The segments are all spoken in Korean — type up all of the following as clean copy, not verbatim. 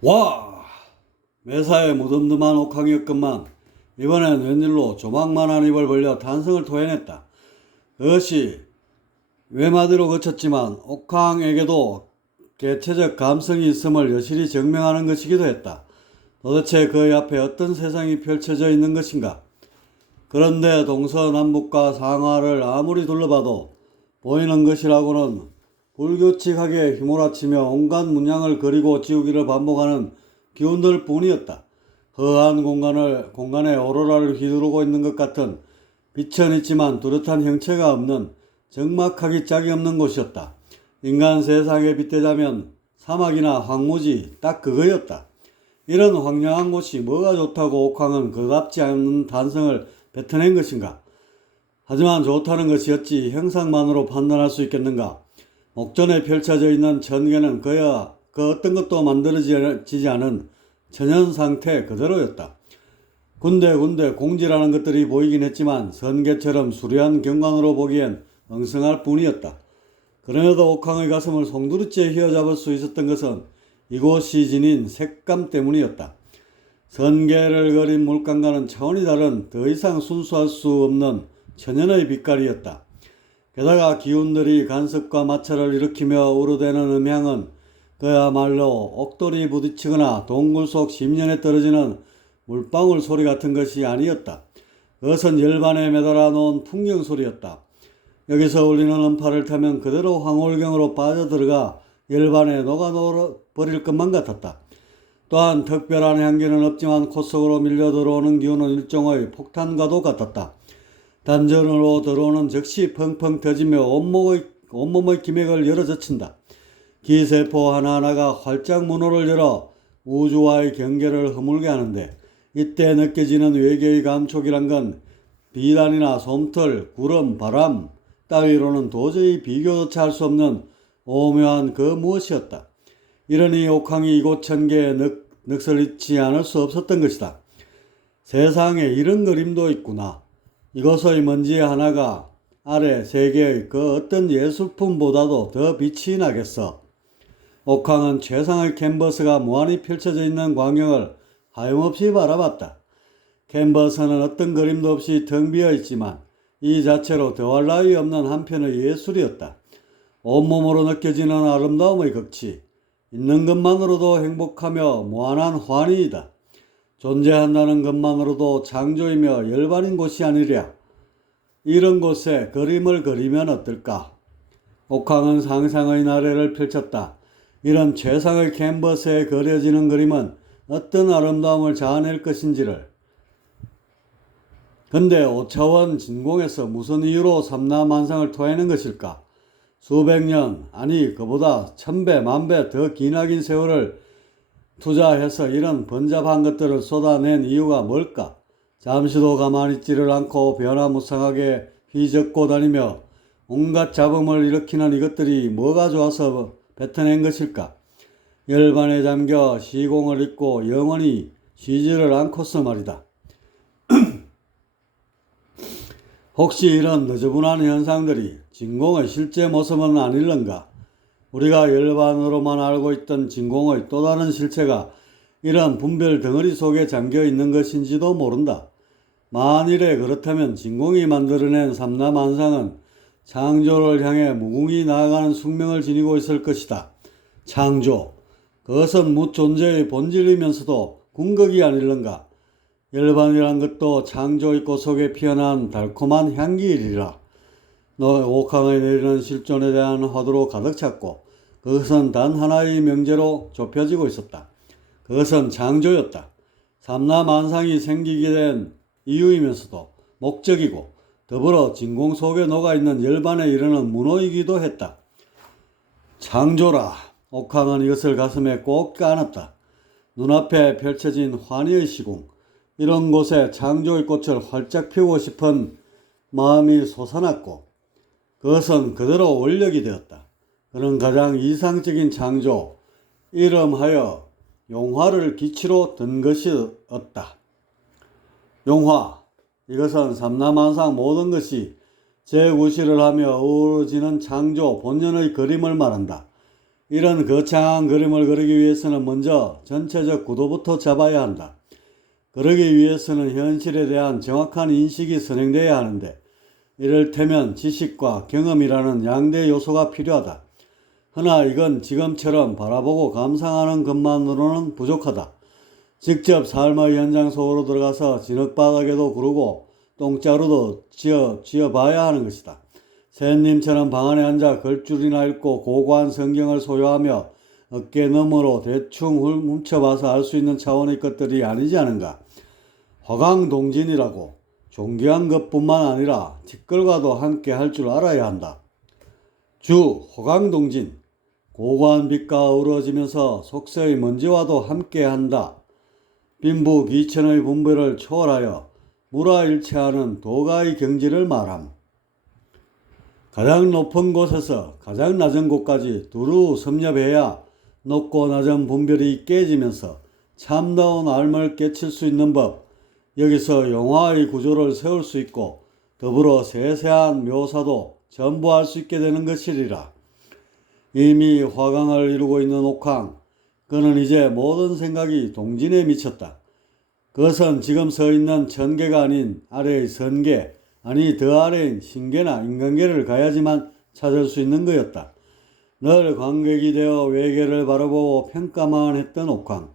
와! 매사에 무덤덤한 옥황이었건만 이번엔 웬일로 조망만한 입을 벌려 탄성을 토해냈다. 그것이 외마디로 그쳤지만 옥황에게도 개체적 감성이 있음을 여실히 증명하는 것이기도 했다. 도대체 그의 앞에 어떤 세상이 펼쳐져 있는 것인가? 그런데 동서남북과 상하를 아무리 둘러봐도 보이는 것이라고는 불규칙하게 휘몰아치며 온갖 문양을 그리고 지우기를 반복하는 기운들 뿐이었다. 허한 공간에 오로라를 휘두르고 있는 것 같은 빛은 있지만 뚜렷한 형체가 없는 적막하기 짝이 없는 곳이었다. 인간 세상에 빗대자면 사막이나 황무지 딱 그거였다. 이런 황량한 곳이 뭐가 좋다고 옥황은 그답지 않은 단성을 뱉어낸 것인가? 하지만 좋다는 것이 어찌 형상만으로 판단할 수 있겠는가? 목전에 펼쳐져 있는 전개는 그야 그 어떤 것도 만들어지지 않은 천연 상태 그대로였다. 군데군데 공지라는 것들이 보이긴 했지만 선계처럼 수려한 경관으로 보기엔 엉성할 뿐이었다. 그럼에도 옥황의 가슴을 송두리째 휘어잡을 수 있었던 것은 이곳이 지닌 색감 때문이었다. 선계를 그린 물감과는 차원이 다른 더 이상 순수할 수 없는 천연의 빛깔이었다. 게다가 기운들이 간섭과 마찰을 일으키며 우러대는 음향은 그야말로 옥돌이 부딪히거나 동굴 속 심연에 떨어지는 물방울 소리 같은 것이 아니었다. 그것은 열반에 매달아 놓은 풍경 소리였다. 여기서 울리는 음파를 타면 그대로 황홀경으로 빠져들어가 열반에 녹아버릴 것만 같았다. 또한 특별한 향기는 없지만 코 속으로 밀려 들어오는 기운은 일종의 폭탄과도 같았다. 단전으로 들어오는 즉시 펑펑 터지며 온몸의 기맥을 열어젖힌다. 기세포 하나하나가 활짝 문호를 열어 우주와의 경계를 허물게 하는데 이때 느껴지는 외계의 감촉이란 건 비단이나 솜털, 구름, 바람 따위로는 도저히 비교조차 할 수 없는 오묘한 그 무엇이었다. 이러니 옥황이 이곳 천계에 넋을 잃지 않을 수 없었던 것이다. 세상에 이런 그림도 있구나. 이곳의 먼지 하나가 아래 세계의 그 어떤 예술품보다도 더 빛이 나겠어. 옥황은 최상의 캔버스가 무한히 펼쳐져 있는 광경을 하염없이 바라봤다. 캔버스는 어떤 그림도 없이 텅 비어 있지만 이 자체로 더할 나위 없는 한편의 예술이었다. 온몸으로 느껴지는 아름다움의 극치, 있는 것만으로도 행복하며 무한한 환희이다. 존재한다는 것만으로도 창조이며 열반인 곳이 아니랴. 이런 곳에 그림을 그리면 어떨까? 옥황은 상상의 나래를 펼쳤다. 이런 최상의 캔버스에 그려지는 그림은 어떤 아름다움을 자아낼 것인지를. 근데 5차원 진공에서 무슨 이유로 삼라만상을 토해낸 것일까? 수백 년, 아니 그보다 천배, 만배 더 기나긴 세월을 투자해서 이런 번잡한 것들을 쏟아낸 이유가 뭘까? 잠시도 가만히 있지를 않고 변화무쌍하게 휘젓고 다니며 온갖 잡음을 일으키는 이것들이 뭐가 좋아서 뱉어낸 것일까? 열반에 잠겨 시공을 잊고 영원히 쉬지를 않고서 말이다. 혹시 이런 너저분한 현상들이 진공의 실제 모습은 아닐런가? 우리가 열반으로만 알고 있던 진공의 또 다른 실체가 이런 분별 덩어리 속에 잠겨 있는 것인지도 모른다. 만일에 그렇다면 진공이 만들어낸 삼라만상은 창조를 향해 무궁히 나아가는 숙명을 지니고 있을 것이다. 창조. 그것은 무존재의 본질이면서도 궁극이 아닐런가? 열반이란 것도 창조의 꽃 속에 피어난 달콤한 향기이리라. 옥황에 내리는 실존에 대한 화두로 가득 찼고 그것은 단 하나의 명제로 좁혀지고 있었다. 그것은 창조였다. 삼라만상이 생기게 된 이유이면서도 목적이고 더불어 진공 속에 녹아있는 열반에 이르는 문호이기도 했다. 창조라. 옥황은 이것을 가슴에 꼭 안았다. 눈앞에 펼쳐진 환희의 시공, 이런 곳에 창조의 꽃을 활짝 피우고 싶은 마음이 솟아났고 그것은 그대로 원력이 되었다. 그는 가장 이상적인 창조, 이름하여 용화를 기치로 든 것이었다. 용화, 이것은 삼라만상 모든 것이 재구실을 하며 어우러지는 창조 본연의 그림을 말한다. 이런 거창한 그림을 그리기 위해서는 먼저 전체적 구도부터 잡아야 한다. 그러기 위해서는 현실에 대한 정확한 인식이 선행돼야 하는데 이를테면 지식과 경험이라는 양대 요소가 필요하다. 허나 이건 지금처럼 바라보고 감상하는 것만으로는 부족하다. 직접 삶의 현장 속으로 들어가서 진흙바닥에도 구르고 똥자루도 쥐어봐야 하는 것이다. 샌님처럼 방 안에 앉아 글줄이나 읽고 고고한 성경을 소유하며 어깨 너머로 대충 훔쳐봐서 알 수 있는 차원의 것들이 아니지 않은가. 화강동진이라고 존귀한 것뿐만 아니라 티끌과도 함께 할 줄 알아야 한다. 주 화강동진, 고고한 빛과 어우러지면서 속세의 먼지와도 함께 한다. 빈부 기천의 분배를 초월하여 무라일체하는 도가의 경지를 말함. 가장 높은 곳에서 가장 낮은 곳까지 두루 섭렵해야 높고 낮은 분별이 깨지면서 참다운 삶을 깨칠 수 있는 법. 여기서 용화의 구조를 세울 수 있고 더불어 세세한 묘사도 전부 할 수 있게 되는 것이리라. 이미 화강을 이루고 있는 옥황, 그는 이제 모든 생각이 동진에 미쳤다. 그것은 지금 서 있는 천계가 아닌 아래의 선계, 아니 더 아래인 신계나 인간계를 가야지만 찾을 수 있는 거였다. 늘 관객이 되어 외계를 바라보고 평가만 했던 옥황,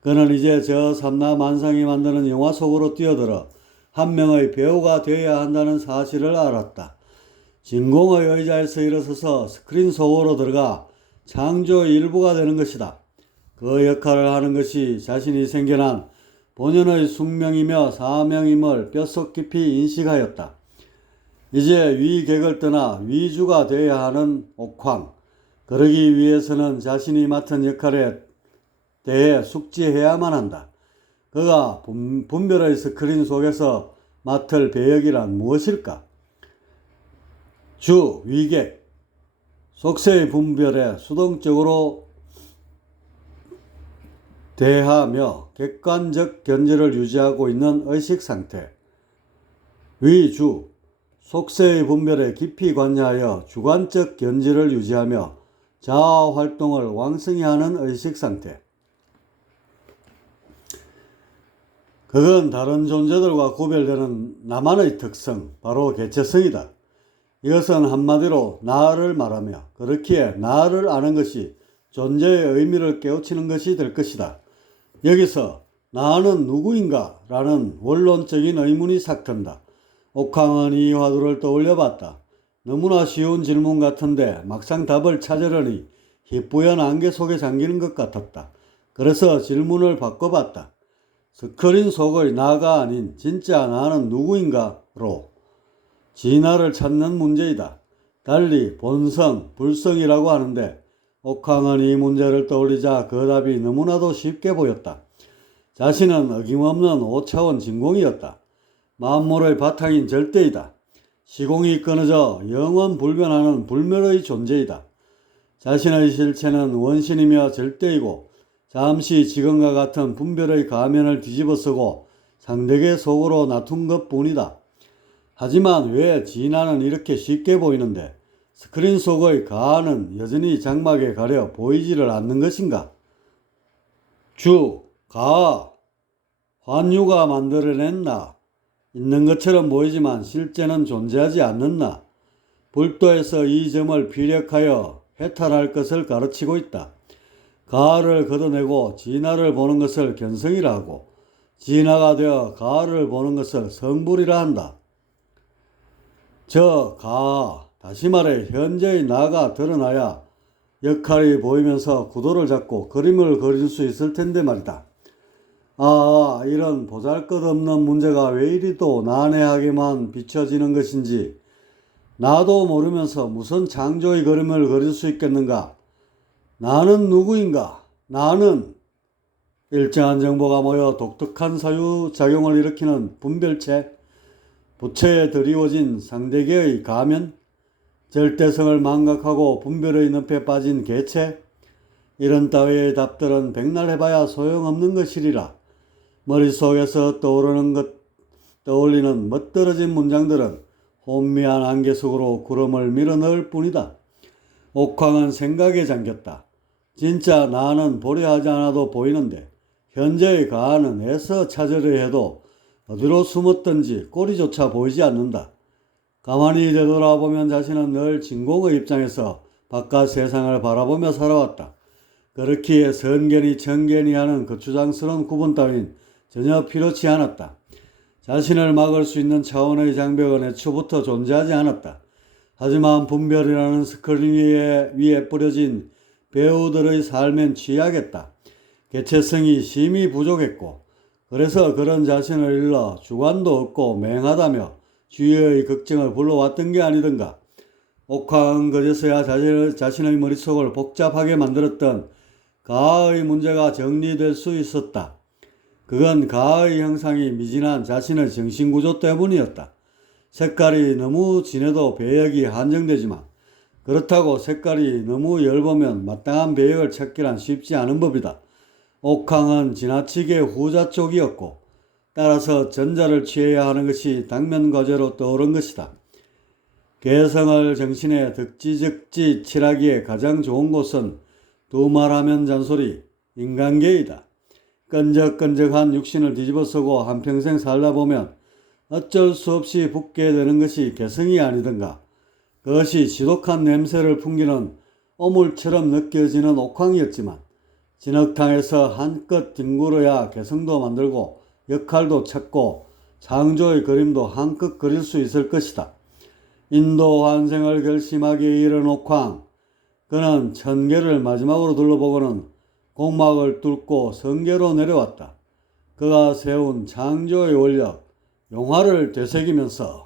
그는 이제 저 삼라만상이 만드는 영화 속으로 뛰어들어 한 명의 배우가 되어야 한다는 사실을 알았다. 진공의 의자에서 일어서서 스크린 속으로 들어가 창조의 일부가 되는 것이다. 그 역할을 하는 것이 자신이 생겨난 본연의 숙명이며 사명임을 뼛속 깊이 인식하였다. 이제 위객을 떠나 위주가 되어야 하는 옥황. 그러기 위해서는 자신이 맡은 역할에 대해 숙지해야만 한다. 그가 분별의 스크린 속에서 맡을 배역이란 무엇일까? 주, 위객, 속세의 분별에 수동적으로 대하며 객관적 견지를 유지하고 있는 의식상태. 위주, 속세의 분별에 깊이 관여하여 주관적 견지를 유지하며 자아 활동을 왕성히 하는 의식상태. 그건 다른 존재들과 구별되는 나만의 특성, 바로 개체성이다. 이것은 한마디로 나를 말하며 그렇기에 나를 아는 것이 존재의 의미를 깨우치는 것이 될 것이다. 여기서 나는 누구인가? 라는 원론적인 의문이 삭튼다. 옥황은 이 화두를 떠올려봤다. 너무나 쉬운 질문 같은데 막상 답을 찾으려니 희뿌연 안개 속에 잠기는 것 같았다. 그래서 질문을 바꿔봤다. 스크린 속의 나가 아닌 진짜 나는 누구인가로 진화를 찾는 문제이다. 달리 본성, 불성이라고 하는데 옥황은 이 문제를 떠올리자 그 답이 너무나도 쉽게 보였다. 자신은 어김없는 5차원 진공이었다. 만물의 바탕인 절대이다. 시공이 끊어져 영원 불변하는 불멸의 존재이다. 자신의 실체는 원신이며 절대이고 잠시 지금과 같은 분별의 가면을 뒤집어쓰고 상대계 속으로 놔둔 것뿐이다. 하지만 왜 진화는 이렇게 쉽게 보이는데 스크린 속의 가는 여전히 장막에 가려 보이지를 않는 것인가? 주, 가, 환유가 만들어낸 나, 있는 것처럼 보이지만 실제는 존재하지 않는 나, 불도에서 이 점을 피력하여 해탈할 것을 가르치고 있다. 가를 걷어내고 진화를 보는 것을 견성이라 하고 진화가 되어 가를 보는 것을 성불이라 한다. 저 가, 다시 말해 현재의 나가 드러나야 역할이 보이면서 구도를 잡고 그림을 그릴 수 있을 텐데 말이다. 이런 보잘것없는 문제가 왜 이리도 난해하게만 비춰지는 것인지 나도 모르면서 무슨 창조의 그림을 그릴 수 있겠는가? 나는 누구인가? 나는 일정한 정보가 모여 독특한 사유작용을 일으키는 분별체, 부처에 드리워진 상대계의 가면, 절대성을 망각하고 분별의 늪에 빠진 개체, 이런 따위의 답들은 백날 해봐야 소용없는 것이리라. 머릿속에서 떠올리는 멋들어진 문장들은 혼미한 안개 속으로 구름을 밀어넣을 뿐이다. 옥황은 생각에 잠겼다. 진짜 나는 보려 하지 않아도 보이는데 현재의 가한은 애써 찾으려 해도 어디로 숨었든지 꼬리조차 보이지 않는다. 가만히 되돌아보면 자신은 늘 진공의 입장에서 바깥 세상을 바라보며 살아왔다. 그렇기에 선견이 정견이 하는 거추장스러운 구분 따윈 전혀 필요치 않았다. 자신을 막을 수 있는 차원의 장벽은 애초부터 존재하지 않았다. 하지만 분별이라는 스크린 위에 뿌려진 배우들의 삶엔 취약했다. 개체성이 심히 부족했고 그래서 그런 자신을 일러 주관도 없고 맹하다며 주위의 걱정을 불러왔던 게 아니던가. 옥황은 그제서야 자신의 머릿속을 복잡하게 만들었던 가의 문제가 정리될 수 있었다. 그건 가의 형상이 미진한 자신의 정신구조 때문이었다. 색깔이 너무 진해도 배역이 한정되지만 그렇다고 색깔이 너무 엷으면 마땅한 배역을 찾기란 쉽지 않은 법이다. 옥황은 지나치게 후자 쪽이었고 따라서 전자를 취해야 하는 것이 당면 과제로 떠오른 것이다. 개성을 정신에 득지적지 칠하기에 가장 좋은 곳은 두말하면 잔소리, 인간계이다. 끈적끈적한 육신을 뒤집어쓰고 한평생 살다 보면 어쩔 수 없이 붓게 되는 것이 개성이 아니던가. 그것이 지독한 냄새를 풍기는 오물처럼 느껴지는 옥황이었지만 진흙탕에서 한껏 뒹굴어야 개성도 만들고 역할도 찾고 창조의 그림도 한껏 그릴 수 있을 것이다. 인도 환생을 결심하기에 이른 옥황. 그는 천계를 마지막으로 둘러보고는 공막을 뚫고 성계로 내려왔다. 그가 세운 창조의 원력, 용화를 되새기면서